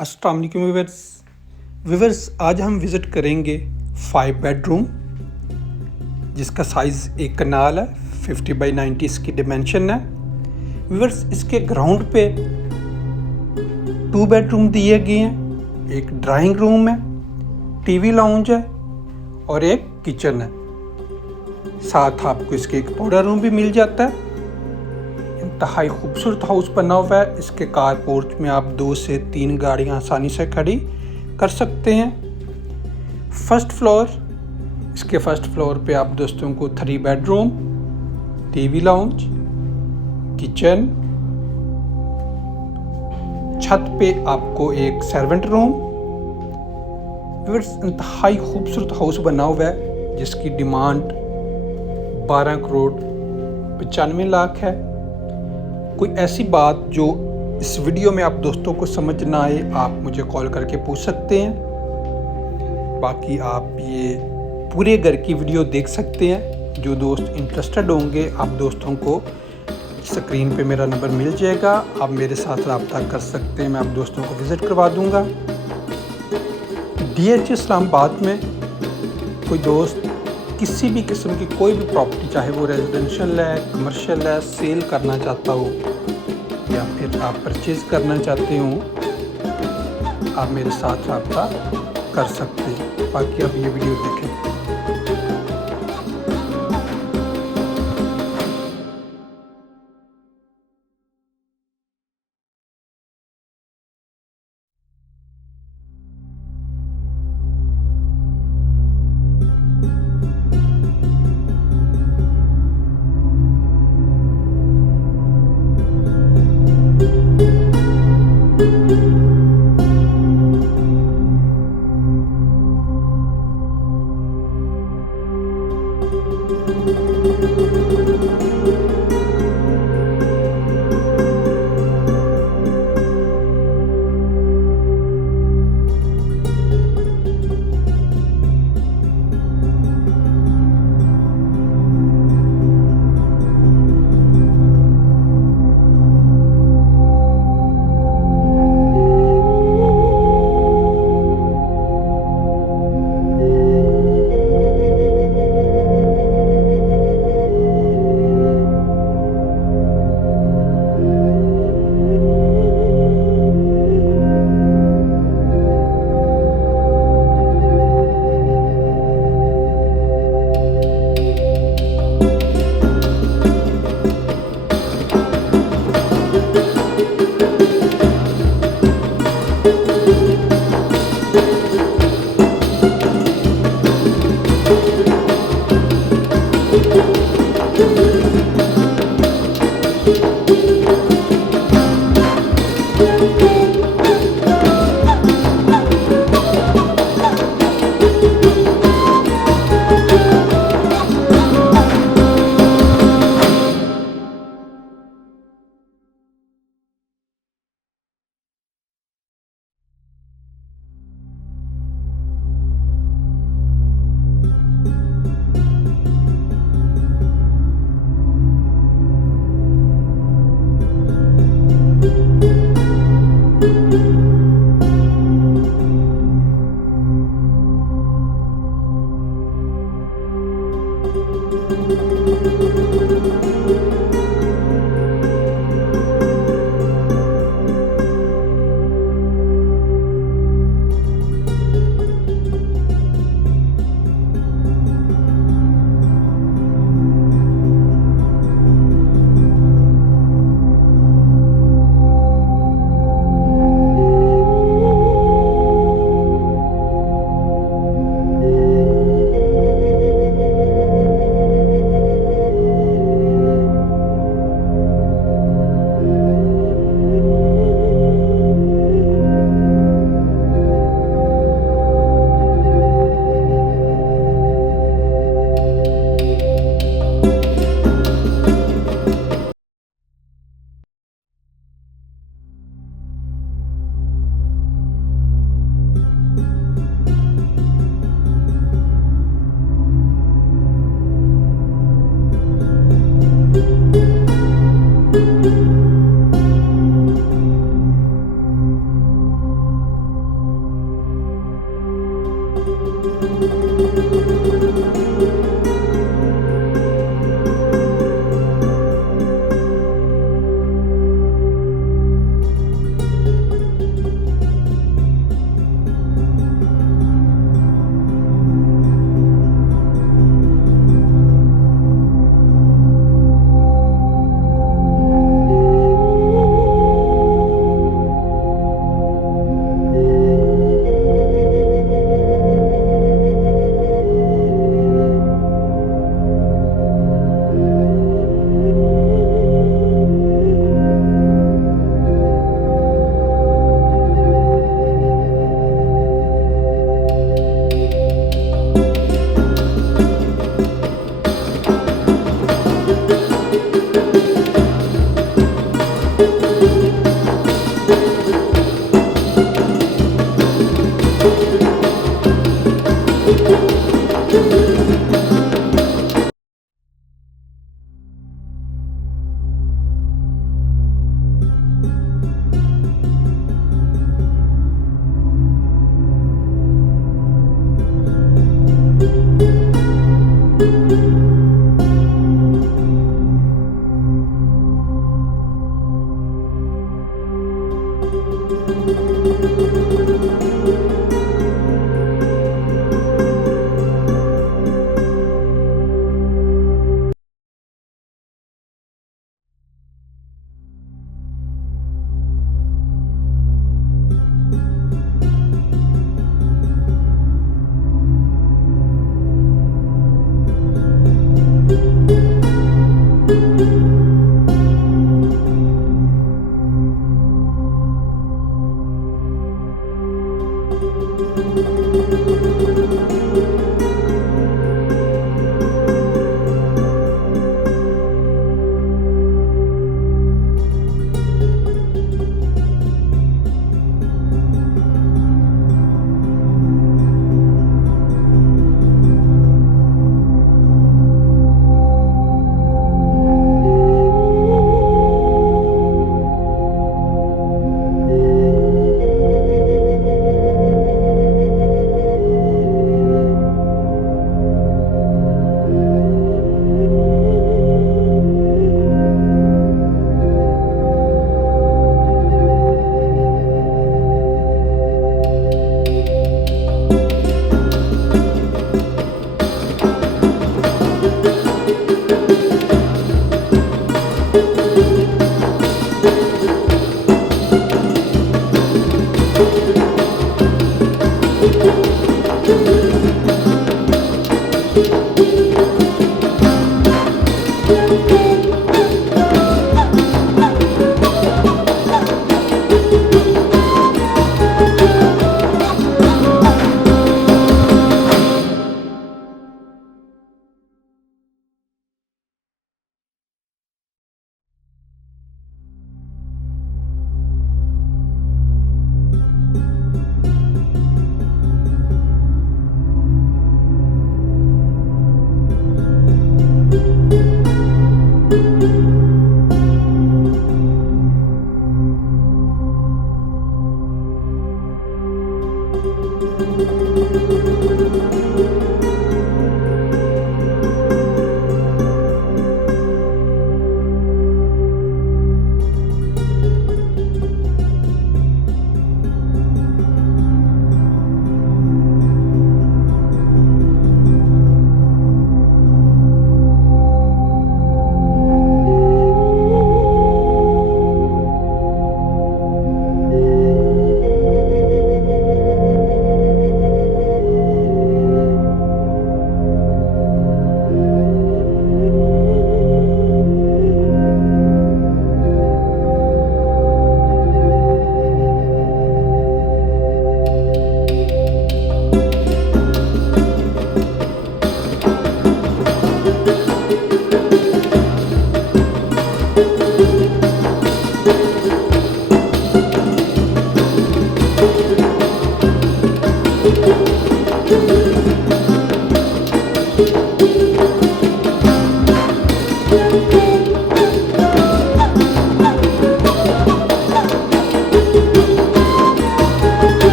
अस्सलाम वालेकुम व्यूअर्स, आज हम विज़िट करेंगे 5 बेडरूम जिसका साइज़ एक कनाल है। 50 बाई 90 इसकी डिमेंशन है। व्यूअर्स, इसके ग्राउंड पे 2 बेडरूम दिए गए हैं, एक ड्राइंग रूम है, टीवी लाउंज है और एक किचन है। साथ आपको इसके एक पाउडर रूम भी मिल जाता है। इंतहाई खूबसूरत हाउस बना हुआ है। इसके कार पोर्च में आप 2 से 3 गाड़ियां आसानी से खड़ी कर सकते हैं। फर्स्ट फ्लोर पे आप दोस्तों को 3 बेडरूम, टीवी लाउंज, किचन, छत पे आपको एक सर्वेंट रूम। इंतहाई खूबसूरत हाउस बना हुआ है जिसकी डिमांड 12 करोड़ 95 लाख है। कोई ऐसी बात जो इस वीडियो में आप दोस्तों को समझ ना आए, आप मुझे कॉल करके पूछ सकते हैं। बाकी आप ये पूरे घर की वीडियो देख सकते हैं। जो दोस्त इंटरेस्टेड होंगे, आप दोस्तों को स्क्रीन पे मेरा नंबर मिल जाएगा, आप मेरे साथ रब्ता कर सकते हैं। मैं आप दोस्तों को विज़िट करवा दूंगा। DHA इस्लामाबाद में कोई दोस्त किसी भी किस्म की कोई भी प्रॉपर्टी, चाहे वो रेजिडेंशियल है, कमर्शियल है, सेल करना चाहता हो या फिर आप परचेज़ करना चाहते हो, आप मेरे साथ रब्ता कर सकते हैं। बाकी आप ये वीडियो देखें।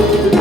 है।